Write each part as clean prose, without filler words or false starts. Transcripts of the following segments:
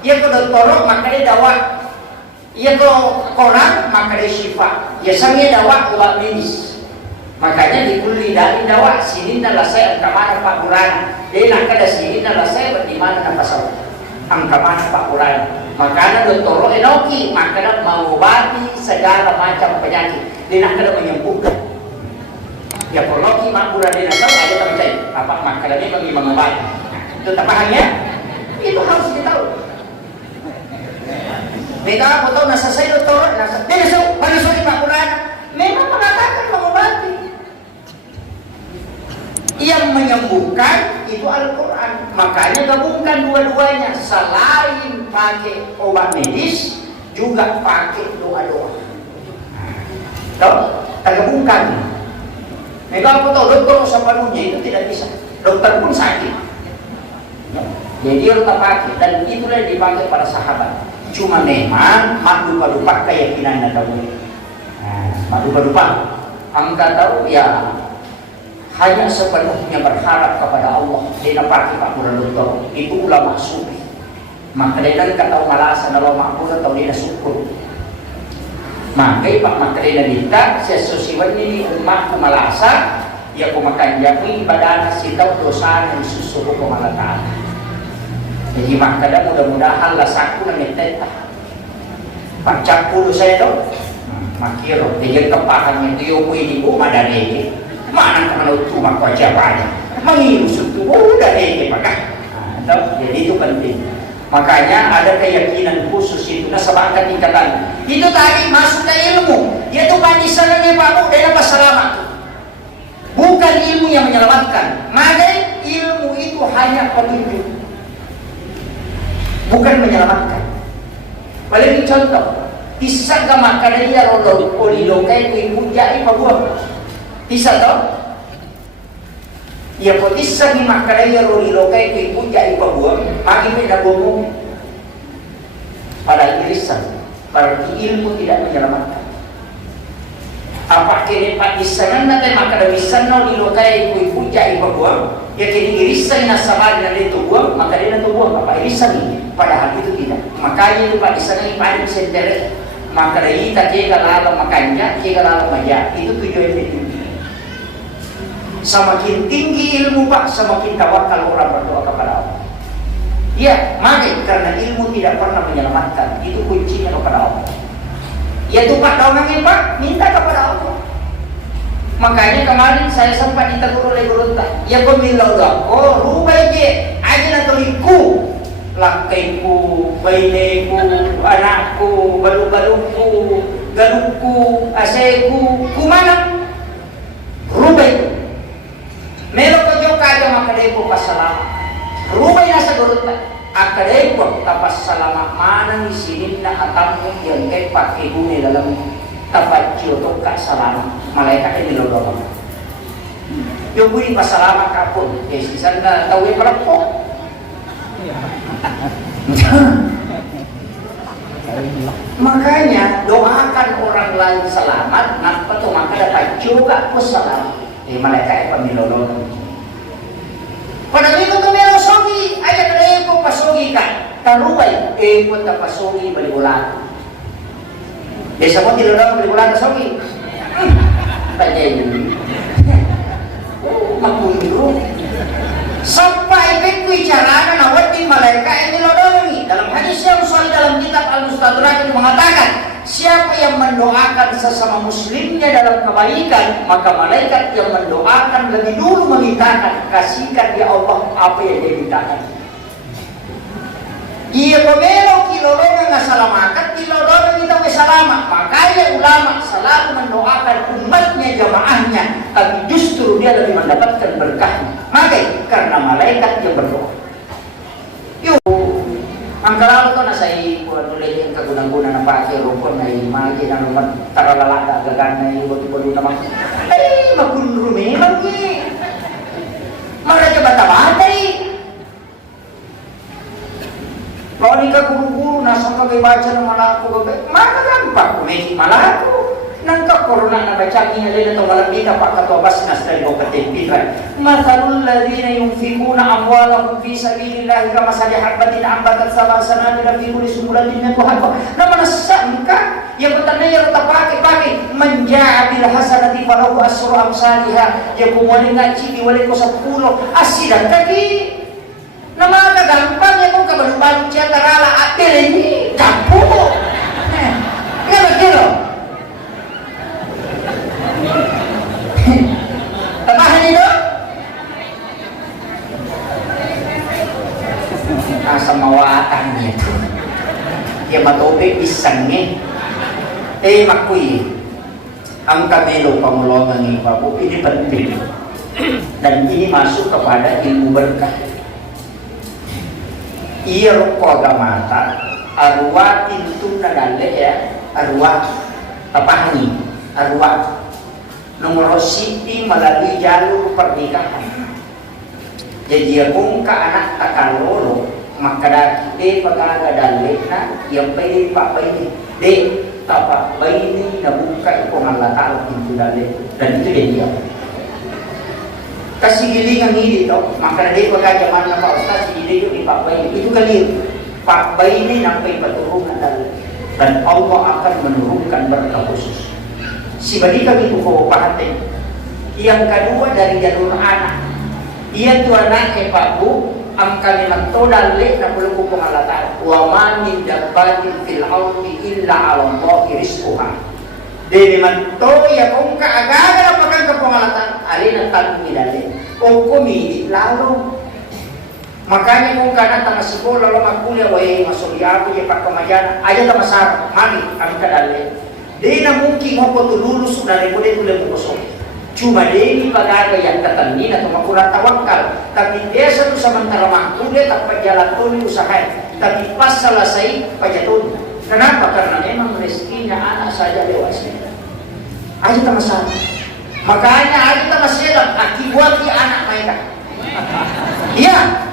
Ia ko doktor maka dia dawa. Ia ko koran maka dia syifa. Ya sangi dawa obat medis. Makanya dikuli dari dawa sini adalah saya angka mana Pak Quran. Dia nak ada sini adalah saya bagaimana nak pasal angka mana Pak Quran. Makanya doktor enoki maka mengobati segala macam penyakit. Dia nak ada menyembuhkan. Ya kalau kita Quran dia nak tahu aja tak percaya. Apa makanannya bagi mengobati. Itu tak pahamnya? Itu harus ditahu. Mereka apa tahu nasa saya doktor, dia mana sorry Pak Quran. Memang mengatakan mengobati. Yang menyembuhkan itu Al-Quran. Makanya gabungkan dua-duanya. Selain pakai obat medis, juga pakai doa-doa. Tahu? Tak gabungkan. Mereka apa tahu dokter sepenuhnya itu tidak bisa. Dokter pun sakit. Jadi dia tak pakai dan itulah yang dipakai para sahabat. Cuma memang lupa-lupa keyakinan ada boleh. Lupa-lupa. Angka tahu ya hanya sepenuhnya berharap kepada Allah. Dia pakai Pak Quran dokter. Itu ulama sufi. Maka dia kan tahu malasan dalam makmur atau dia syukur. Maka Pak Makrina kita sesusiwan ini umat kemalasa ya kumakan jami ibadah sitau dosa dan susu kemalatan. Jadi makanya mudah-mudahan lah saku na miteta. Pacak puluh saya tu, makiro. Dia kepahan itu yung ini bu madari. Mana kalau tu mak wajah banyak. Mengirusuk tu udah pakah. Jadi itu penting. Makanya ada keyakinan khusus itu nasabahkan tingkatan. Itu tadi masuknya ilmu. Yaitu pandisannya Pak Bu dan apa selamat. Bukan ilmu yang menyelamatkan. Maka ilmu itu hanya petunjuk. Bukan menyelamatkan. Balik contoh. Bisa ka makadaya rolol polilokai kuipujai pabuang. Bisa toh? Ya potisa ni makadaya rolilokai kuipujai pabuang. Magi pinabumong pada irisan. Berarti ilmu tidak menyelamatkan. Apa kini pak isanan nanti makada bisa rolilokai kuipujai pabuang. Ya kini irisan na samari na dito buang, maka dia na buang apa irisan ni. Padahal itu tidak. Makanya itu pak isanan ipanin sendiri. Maka dari kita lalu makannya, kita lalu maja. Itu tujuan itu. Semakin tinggi ilmu pak, semakin tawakal orang berdoa kepada Allah. Ya, maka karena ilmu tidak pernah menyelamatkan. Itu kuncinya kepada Allah. Ya itu pak, daungannya pak, minta kepada Allah. Makanya kemarin saya sempat ditegur oleh guru tak. Ya pemilau dah. Oh, rubah je, aja nak liku. Lakaiku, bayineku, anakku, balu-baluku, galuku, aseku, kumana? Rubah itu. Melo ko jo kayo makadeko pasalama. Rubah na sa gurut akadeko tapas salama mana ni sinin na atamu yang kay pakigune dalam tapatyo to ka salama. Malaikat ini lolo. Yo bui pasalama kapon. Sisan na tawi parapok. Makanya doakan orang lain selamat, nak tuh maka dapat juga selamat. Malaikat pamilolong. Pada minggu tu meron sogi, aja kada ko pasogi ka. Taruay, ko ta pasogi bali bulan. Desa mo tilodong bali bulan sogi. Pajay. Makundo. Sampai begitu caranya nawatin malaikat ini lodongi. Dalam hadis yang sahih dalam kitab Al-Mustadrak mengatakan, siapa yang mendoakan sesama muslimnya dalam kebaikan, maka malaikat yang mendoakan lebih dulu memintakan, kasihkan ya Allah apa yang dia mintakan. Ia pemelo kilolongan ngasalamatkan, kilolongan kita selamat. Makanya ulama selalu mendoakan umatnya, jamaahnya, tapi justru dia lebih mendapatkan berkahnya. Maka karena malaikat yang berdoa. Yuk, angkara ko na sa ikuan ulit yung kagunang-guna na pakai rupon na imagi na naman taralalata gagan na ibot-ibot naman. Ay, magunrumi lagi. Maraja bata-bata Kalau nikah guru-guru nasa kagay baca ng malako gagay, mana gampang kumeki malako. Nangka corona na bacaki nga din ito malabita pa katobas na sa libo katimpikan. Mathalul ladhina yunfikuna amwalahum fi sabilillahi kamasali habbatin ambatat sab'a sanabila fi kulli sumbulatin mi'atu habba. Na manasaan ka? Yang pertama tapake manja'a bil hasanati falahu asru amsalha. Yang kumwali ngaji diwali ko sa pulo asidak kaki. Na mga gampang ya kung kabalu-balu siya tarala atil ini kampo. Kira-kira tabahan itu asa mawatan itu dia matubig isangnya makui ang kamelo pangulongan ng Bapak ini penting dan ini masuk kepada ilmu berkah. Iya rukwa gamata arwah itu nadale ya arwah tapahani arwah nomor siti melalui jalur pernikahan. Jadi kung ka anak takalolo maka de pagkagadali na yang pwede pa pwede de tapa pwede na buka ipong halatalo pintu dali dan itu dia kasi gilingan ini dito maka de pagkagaman na pa ustaz hindi yung ipapay itu kali papay ni na pay paturungan dali dan Allah akan menurunkan berkah khusus. Si badika gitu ko pahatin. Yang kedua dari jalur anak. Ia tu anak Pak Bu ang kanilang todale na puluko pangalatan. Wa ma min dabbatin fil ardi illa 'ala Allahi rizquha. Dili man to ya kung kaagaga na pakan ka pangalatan alin ang tanong nilali. O kumili lalo. Makanya kung kana tanga sikola lo magkulia way masulyapo ya pagkamayan aja ta masarap mami ang kadali. Di na mungkin mo po tululus na rin mo mo kosong. Cuma di pag-aga yang katanmin at makulat tawakal. Tapi desa tu samantara mangkulit at pagjalatun usahay. Tapi pas salasay pajatun. Kenapa? Karena memang rezekinya anak saja dewasa. Aja ta masarap. Makanya aja ta masarap akibat anak mereka. Iya.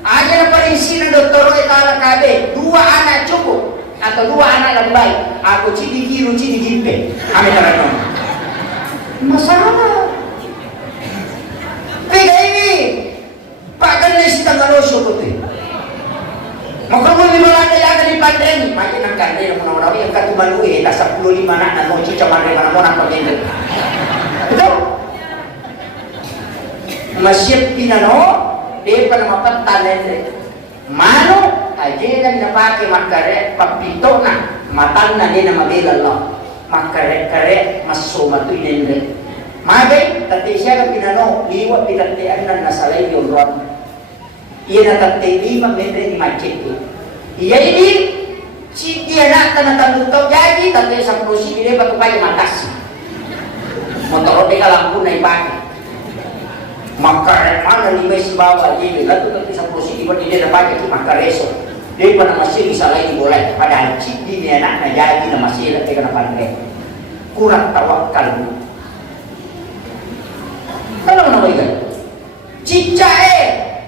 Aja na parinsi ng doktor itala kabe. 2 anak cukup. Atau 2 anak lebih baik. Aku cidigiru cidigimpe. Kami terang. Masalah. Pega ini. Pak kan si tangaroso ko te. Makamo ni malata ya ni pandeng. Makin ang kande ng mga yang katumaluhi ta 15 na no chicha man na mo nang pagende. Betul? Masih pinano, dia pa naman talent. Mano aja lang napake makare papito na matan na din na mabilalak makare-kare masumatu inende magay tati siya ka pinano liwa pinatian na nasalay yung ron iya na tati lima mendre ni machete iya ini si dia na tanatandutaw jadi tati sa prosi bile patupay matas motor de kalampu na ipake maka mana lima si bawa jadi lalu nanti sa positibo di dia dapat itu maka reso dia pernah masih bisa lagi boleh pada cip di dia anak na jadi na masih lagi kena pandai kurang tawakal kalau nama ikan cica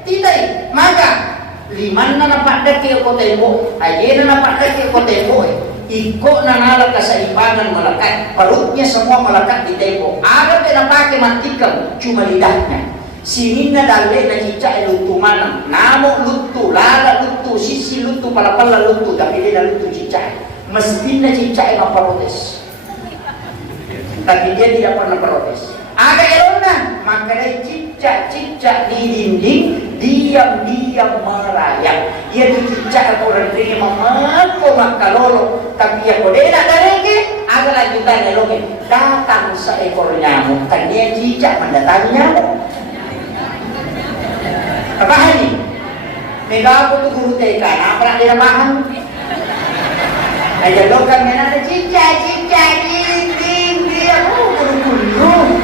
tidak maka liman na napak dek ko tembo aja na napak dek ko tembo iko na nala kasaibangan melekat perutnya semua melekat di tembo ada yang pakai matikan cuma lidahnya sinin na dali na cica lutu manang namo lutu lala lutu sisi lutu pala-pala lutu tapi dia na lutu cica mesti na cica protes tapi dia tidak pernah protes ada elona maka dia cica di dinding diam-diam merayap ia tu cica orang ini mampu makalolo tapi ya kode nak dareke ada lanjutan eloknya datang seekor nyamuk kan dia cica mendatangi nyamuk apa ini? Mega aku tuh guru TK, apa dia paham? Aja lokan mana ada cica, dia guru.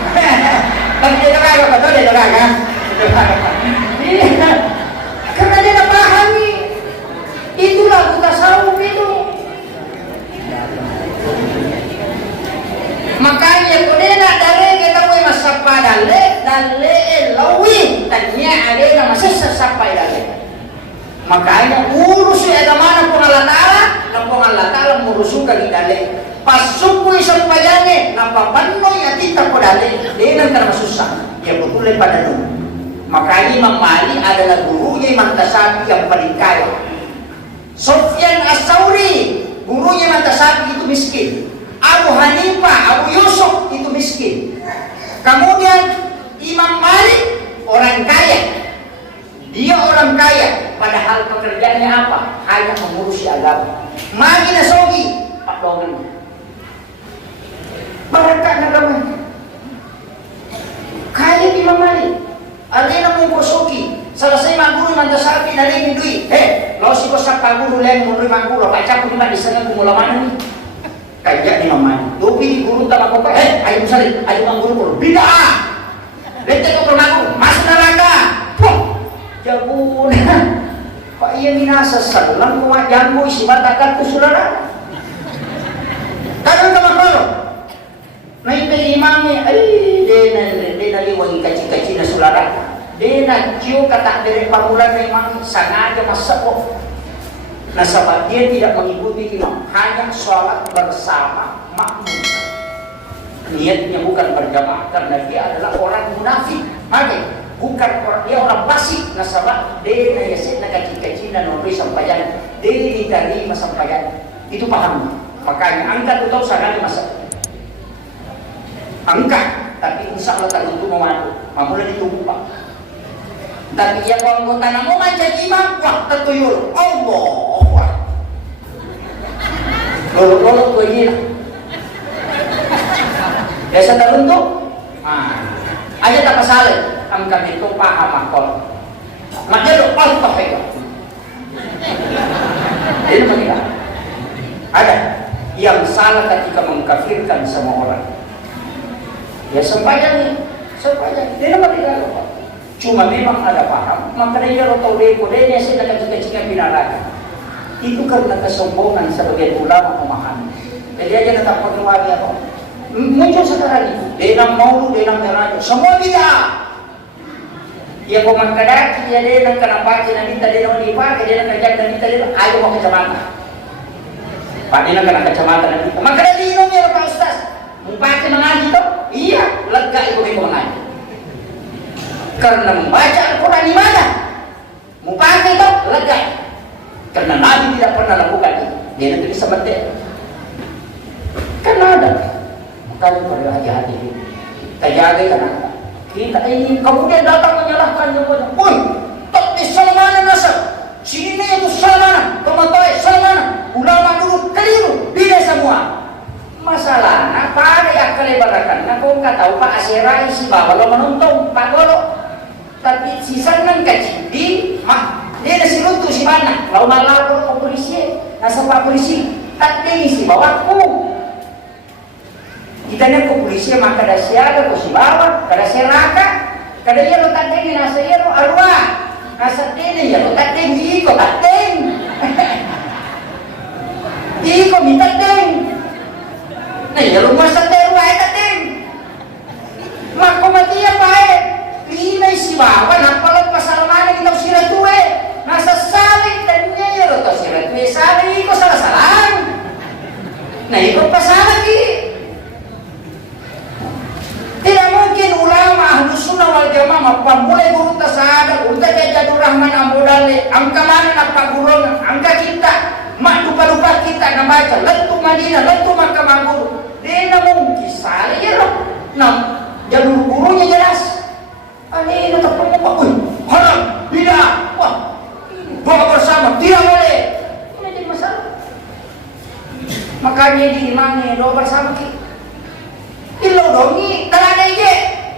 Tapi dia kagak betul dia kagak. Karena dia pahami. Itulah kita tasawuf itu. Makanya kode nak dari kita masapa dale lawi tanya ada yang masih sampai dale. Makanya urus agama na pong Allah Ta'ala murusung kali dale. Pasukoy sa payane, napapanoy at itakodali, dinan ka na masusah. Ya betul pada dulu. Maka Imam Malik adalah gurunya Imam Tashabi yang paling kaya. Sufyan As-Tsauri, gurunya Imam Tashabi itu miskin. Abu Hanifah, Abu Yusuf itu miskin. Kemudian Imam Malik orang kaya. Dia orang kaya, padahal pekerjaannya apa? Hanya mengurusi agama. Magi nasogi, Pak Dongan. Barakah agama. Kaya Imam Malik. Alina mo kosoki. Selesai maguru Imam Tashabi nalingin duit. Lalu si kosak paguru lain menurut maguru. Kaca ko di sana kumulaman ni. Kaya Imam Malik. Dobi guru tama ko pa. Ayo misalnya, ayo maguru ko. Bida. Lente ko maguru. Masuk neraka. Jabun. Pak iya minasa salam ko jambo si matakan ko saudara. Kadang ka maguru. Naik imamnya, dia liwangi kaci-kaci na saudara. Dia cium kata dari pamulan memang sengaja masuk. Nah sebab dia tidak mengikuti imam, hanya sholat bersama makmum. Niatnya bukan berjamaah karena dia adalah orang munafik. Makanya bukan orang, dia orang fasik. Nah sebab dia yasin na kaci-kaci na nuri sampayan, dia diterima sampayan. Itu paham. Makanya angkat untuk sangat masuk. Angkat, tapi insya Allah tak untuk memadu, mamula ditunggu Pak. Tapi ya kalau mau tanam mau jadi imam, wah tertuyul, Allah, lolo tuh ini lah. Biasa terbentuk, aja tak masalah, angkat itu paham akal. Makanya lo Allah hebat. Ini mana? Ada yang salah ketika mengkafirkan semua orang. Ya sepanjang dia nama tidak lupa. Cuma memang ada paham. Maka dia tahu dia sih nak cita-cita binaraka. Itu karena kesombongan sebagian ulama memahami. Jadi aja tetap perluari apa. Muncul sekarang itu. Dia mau, dia merajuk. Semua tidak. Ya koman kadaki dia nak kena pakai nanti tadi nak dipakai dia nak kerja nanti tadi ayo mau kacamata. Pak dia nak kena kacamata nanti. Maka dia minum ya Pak Ustaz. Membaca mengaji tu, iya, lega ikut mengaji. Karena membaca Al-Quran di mana? Membaca itu lega. Karena Nabi tidak pernah lakukan itu. Dia nanti bisa betul. Karena ada. Makanya perlu hati-hati. Kita jaga karena kita ini kemudian datang menyalahkan yang banyak. Woi, tak di Salmanan nasab. Sini itu Salmanan, Tomatoi Salmanan. Ulama dulu keliru, bila semua. Masalah, apa ada yang kelebarakan? Aku nggak tahu Pak Asirai si bawa lo menuntung Pak Golo, tapi si Sanan kaji di dia ada si runtuh si mana? Lalu malah lo polisi, nasa Pak polisi, tak ini si bawaku. Kita ni ko polisi maka ada siaga ko si bawa, kada seraka, kada dia lo tak ini nasa dia lo arwah, nasa ini ya lo tak ini iko tak iko minta Nah, ya rumah sendiri wae kating. Mako mati ya bae. Lina si bawa napalot pasal mana kita sirat tuwe. Nasa saling tanya ya lo to sirat tuwe saling ko salah-salah. Nah, ikut pasal lagi. Tidak mungkin ulama Ahlus Sunnah wal Jamaah mulai guru tasada, urta Jadur Rahman Ambodale, angka mana nak pagurong, angka kita, mak lupa-lupa kita nambaca, lentu Madinah, lentu Makkah Manggur. Dia namun kisah ya loh. Nah, jalur gurunya jelas. Ini tetap pemuka. Haram, bidah. Wah, bawa bersama tidak boleh. Ini jadi masalah. Makanya diimani doa bersama kita. Ilo dongi, talada aja.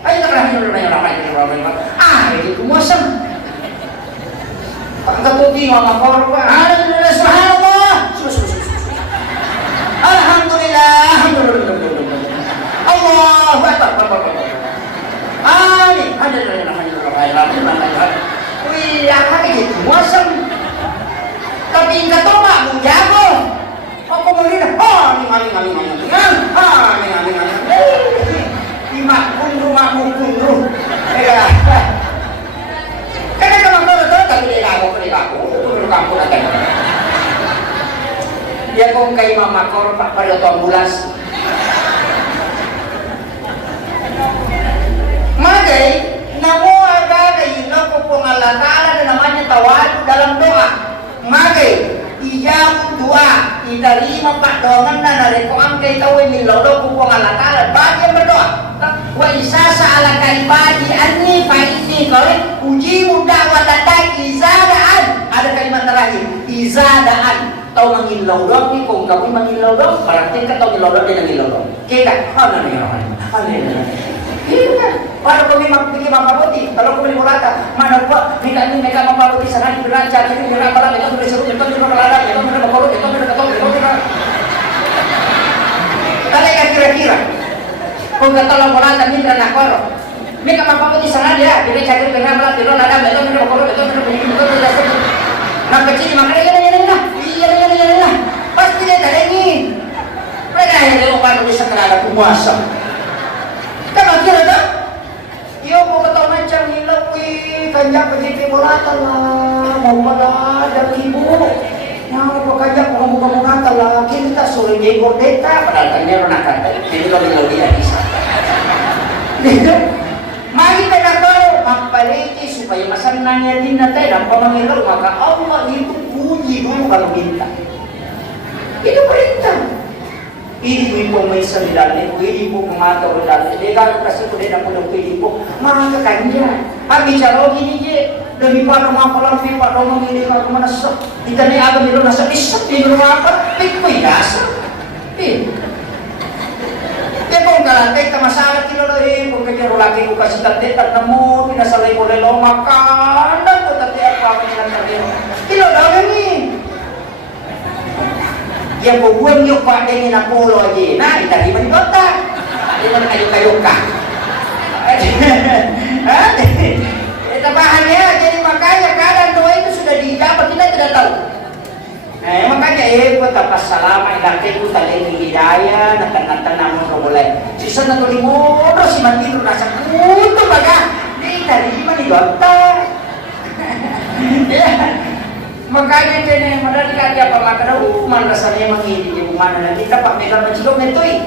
Ayo tak ramai. Itu muasam. Pak ketuti mama korban. Subhanallah. Alhamdulillah. Allahu Akbar. Amin. Wih, apa gitu? Muasam. Tapi enggak tahu mak bu jago. Apa mau lihat? Amin. Imakun rumahmu kunduh. Karena kalau kau tahu tapi dia kamu. Itu kamu akan. Dia kok kung kay mamakor pa pa ito ambulans. Magay, namuaga kayo na po pong alatala na naman yung tawad dalam doa. Magay, iyang dua, idarima pa doangan na nareko ang kay tawin nilolo po pong alatala. Bagay berdoa. Wa isa sa alakay badi anni faini kore uji muda watatai izadaan. Ada kalimat terakhir, izadaan. Tau mangilaw dong ni kung kami mangilaw dong, berarti ka tau ngilaw dong dia ngilaw dong. Kaya ano na yun? Ano yun? Iya, para kami magbigay mapabuti. Kalau kami mulata, mana po, mereka mapabuti sa hari beraja, ini mereka malam itu sudah seru, itu mereka melarang, itu mereka mapabuti, itu mereka tahu, itu mereka. Kalian kira-kira, kung katalang mulata mitra nakoro, mereka mapabuti sa hari ya, ini cari mereka melatih, itu mereka mapabuti, itu mereka begini, itu mereka seru. Nak kecil makanya iya, pasti dia tak ingin. Mereka yang dilakukan bisa kerana puasa. Kan akhirnya dah, iyo mo kataw macam hilaw kanya pagiti mulata lah, mau pada ada ibu, yang apa kanya mau mengata lah, kita suruh jadi gordeta, padahal kanya pernah kata, jadi kalau dia bisa. Mari kita tahu mempeliti supaya masananya din natin ang pamangilaw, maka Allah itu puji dulu kalau minta. Itu perintah. Ini po may salilali, ini po kumataw rilali. Dega kasi po din ako ng pili po, mga kakanya. Abi charo gini je, demi pa naman palang fi pa naman hindi ka kumanasa. Ita na agam nilo nasa isa, nilo apa? Pikoy nasa. Kung kalantay masalah kilo rin, kung kanyang laki ko kasi tatay, at mo, pinasalay ko lalo, makanan ko tatay at pa kanyang tatay. Kilo daw yun yang bubuang yung pak dengan Apollo aja, nah itu di mana kota, di mana kayu kah? Tambahannya jadi makanya kadang doa itu sudah dijawab kita tidak tahu. Makanya pas salama ilaki ko taling hidayah natan namun mulai. Sisa na tulimoro si Mantino nasa kuto baga. Di tadi mana kota? Makanya kena madali kaya pa makadaw man rasanya mangini yung mana na kita pa may kapatid netoy.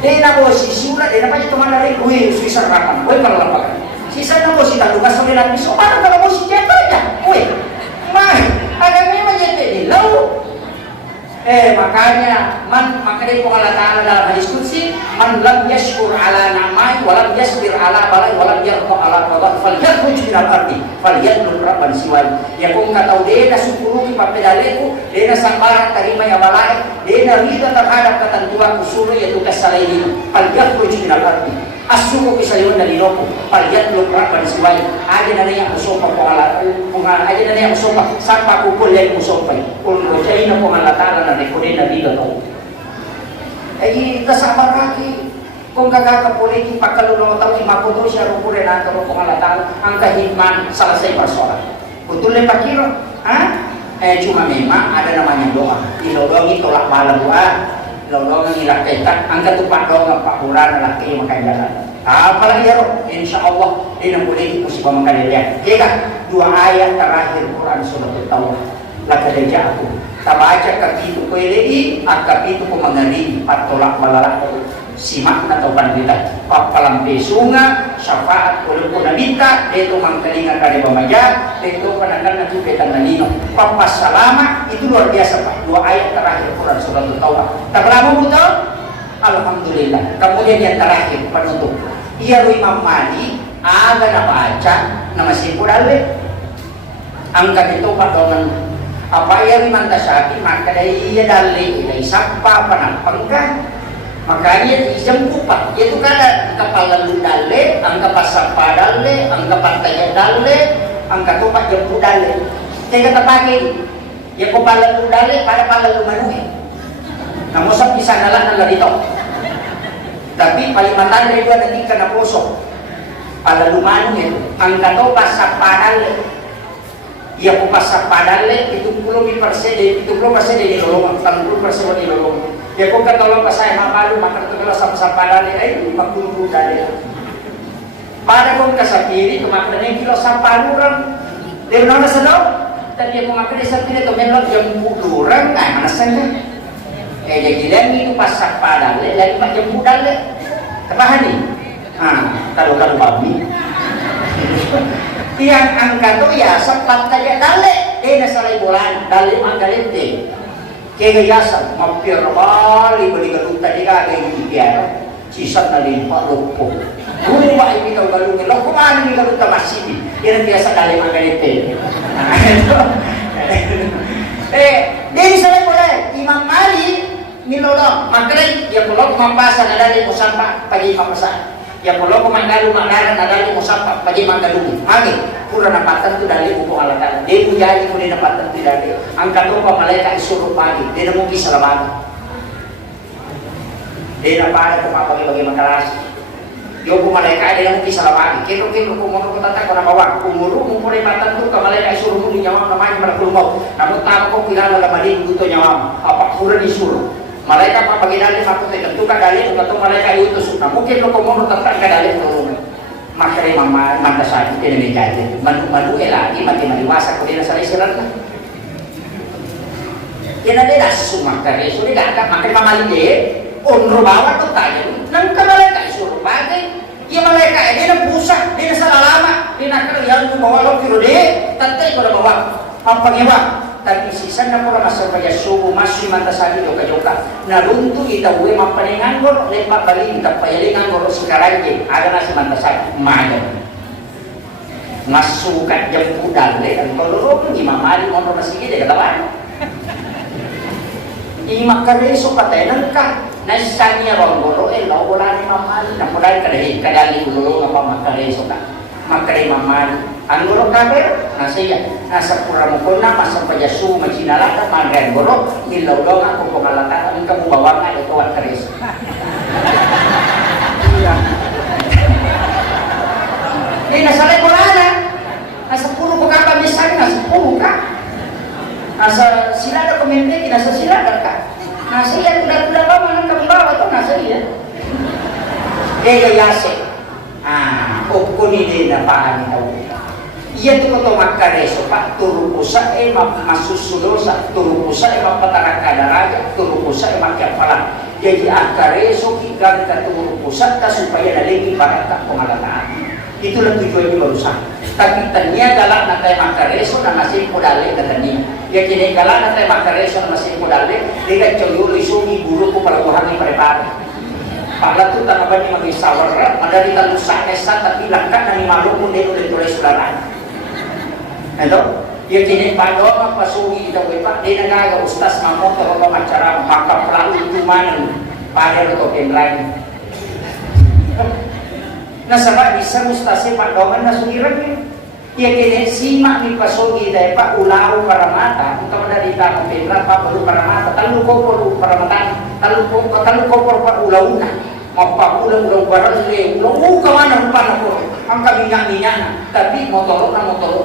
Dahil ako si Sura, dahil pa ito manari, uy, Sisa rakan, uy, kalalapagan. Sisa na po si Talugas sa nilang piso, parang talaga mo si Jetta niya, uy, agak memang jadi lalu makanya makanya ko kalataran dalam hadis qudsi man lam yashkur ala na'mai wa lam yasbir ala balai wa lam yarqa ala qada falyakhruj min al-ardi falyatlub rabban siwai ya kung kataw de na syukuru papedaleku de na sabar terima ya balai de na rida terhadap ketentuan usul yaitu kasalain falyakhruj min al-ardi asuko kisayon na linoko falyatlub rabban siwai aja na yang usopa ko ala aja na yang usopa sapa kupul yang usopa kung jay na ko kalataran na rekodin na dito to. Ay kasama lagi kung kagakapulit pagkalulong tao imaputo siya rupure na ito kung alatan ang kahitman salasay persoalan. Betul Pak Kiro? Cuma memang ada namanya doa. Dilolongi tolak bala doa, lolongi laketan, ang katupak doa Pak Pura na laki makan jalan. Apalagi ya roh, insya Allah ini boleh musibah mengkalian. Kira dua ayat terakhir Quran surat At-Tawbah. Laka deja aku. Tabaca kapitu ko ilei, akapitu ko mangari patolak balalak simak na tauban kita. Papalampi sunga, syafaat ulo ko nalita, dito mangkalingan kare bamaja, dito pananggal na tuketan na nino. Papas salama, itu luar biasa Pak. Dua ayat terakhir Quran surat At-Tawbah. Tabramo betul? Alhamdulillah. Kemudian yang terakhir penutup. Iya Imam Mali aga na baca nama sipurale. Angkat itu Pak Dongan apa ya limang tasaki maka dari ia dalil ilai sapa panapangka makanya isang kupat yaitu kada kepala lu dalil angka pasapa dalil angka partaya dalil angka tupak yang dalil saya kata pakai ya kepala lu dalil pada kepala lu manuhi namun sa bisa nalang na dito tapi palimatan dari dua nanti kena posok pada lu manuhi angka tupak pasapa dalil ia ko pasak padale 70% di lolong 30% di lolong ia ko katolong pa saya mamalu maka tutulong sa padale ay magtulong dali pada kong kasapiri tumakna ng kilo sa palurang di na sa daw tadi aku makan desa tidak tu melot jempu durang kan mana saja. Jadi lagi itu pasak padang, lagi pak jempu dale. Tahan ni. Kalau babi. Tiang angkat tu ya sempat saja dale. Nasalay bulan dale magalente. Kaya yasan mampir bali beli galung tadi kagak ipian. Sisa tadi pak lupo. Dulu pak ini kau galungin, lo kemana nih galung masih ni? Yang biasa dale magalente. Dia salah boleh Imam Malik milolong makrai ya kalau kumampasan ada di musampa pagi mampasan ya kalau kumangalu mangaran ada di musampa pagi mangalu lagi kurang napatan tu dari buku alakan dia punya ibu dia napatan tu dari angkat tu malaikat suruh pagi dia nak mungkin selamat dia nak pada tempat bagi makalasi yo ku malaikat dia mungkin selamat kita kumono kita tak kena bawa umuru mumpuni napatan tu ke malaikat suruh mungkin nyawa namanya merakul mau namun tak kau pilih dalam madin butuh nyawa apa kurang disuruh mereka apa bagi dalil aku tentukan dalil untuk mereka itu sunnah mungkin lo komodo tentang dalil turun makre mama manda sakit tidak menjadi manu lagi mati wasa kemudian saya sirat kena dia semua kare sudah gak ada makre mama ini unru bawa tuh tanya nang ke mereka suruh pakai ya mereka dia nak pusat dia salah lama dia nak kalian bawa lo kiro deh tentu itu bawa apa ngewa tapi sisa na pura masuk pada subuh masih mata sabi joka naruntu kita gue mampaningan gor lepak bali kita payalingan gor sekarang je ada nasi mata sabi mayan masukan jempu dalle kan kalau Imam Malik mau nasi gede katakan Imam kareso patay nangka nasanya ronggoro lo wala ni Imam Malik na pudai kadali ulo ngapa makareso ka makare Imam Malik anggoro kaber nasiya nasa pura mukuna masa pajasu machinalata mangan goro ilaw ako pangalata ang kamu bawa nga ito at kares nasalay ko na nasa puro ko ka pamisan nasa puro ka nasa sila na komente nasa sila ka nasiya tula-tula ba manang kabawa ito nasa iya gayase ukuni din na paani daw iya tu ko makareso pa turu ko sa masusulo sa turu ko sa mapatarak kadaraja turu ko sa makyapala jadi akareso kigan ka turu ko sa supaya naligi para ka pangalataan itulah tujuannya berusaha tapi ternyata galak na tayo makareso na masih podale na tanya ya kini galak na tayo makareso na masih podale dia coyo isungi buru ko para buhangi prepare pala tu tanaban ni mag-isawar madali talo sa esa tapi langkat na ni malu mo din ulit tuloy sularan hello ya kini pado mapasugi ito pa di nagaga ustas mamong kalau macara makaplau tumanan pada ko penlain nasaba bisa ustasi padoman na sugiran ya kini simak ni pasugi dahil pa ulaw para mata ito madali ta mo penla pa pulu para mata talu ko para mata talu ko para ulaw na mapapulang barang le ulang mana lupa ko ang kaminyak-minyak tapi motor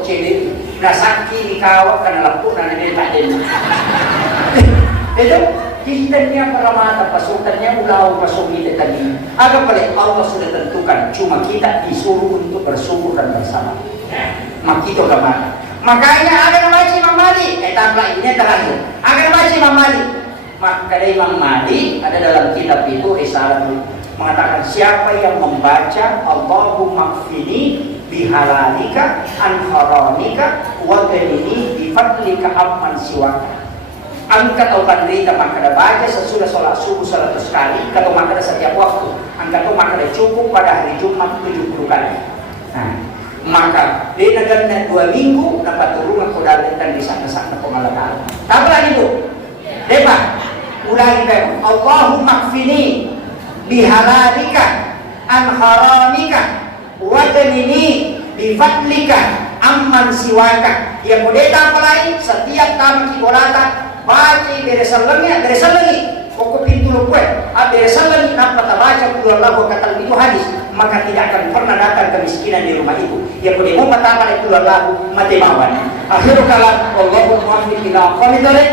cedek nasaki ni kawak kan lampu na nilita din itu kisahnya para mata pasukannya ulau pasugit tadi agak paling Allah sudah tentukan cuma kita disuruh untuk bersyukur dan bersama makito kemana makanya ada nama Imam Malik tambah ini terakhir ada nama Imam Malik maka Imam Malik ada dalam kitab itu risalah mengatakan siapa yang membaca Allahumma kfini bihalalika an haramika wa ghanini bifadlika amman siwaka angkat atau pandrita maka ada baca sesudah sholat subuh 100 kali atau maka ada setiap waktu angkat atau maka ada cukup pada hari Jumat 70 kali maka di negara 2 minggu dapat turun ke dalam dan disana-sana pengalaman apa lagi itu? Depa ulangi kita Allahumma kfini bihalalika an haramika wa ghanini bifadlika amman siwaka ya modeta apa lain setiap kami kibolata baca beresan lagi pokok pintu lupa beresan lagi nampak baca puluh Allah kata itu hadis maka tidak akan pernah datang kemiskinan di rumah itu ya boleh mau pertama itu puluh Allah mati mawan akhirul kalam Allahumma waffiq ila aqwamit thariq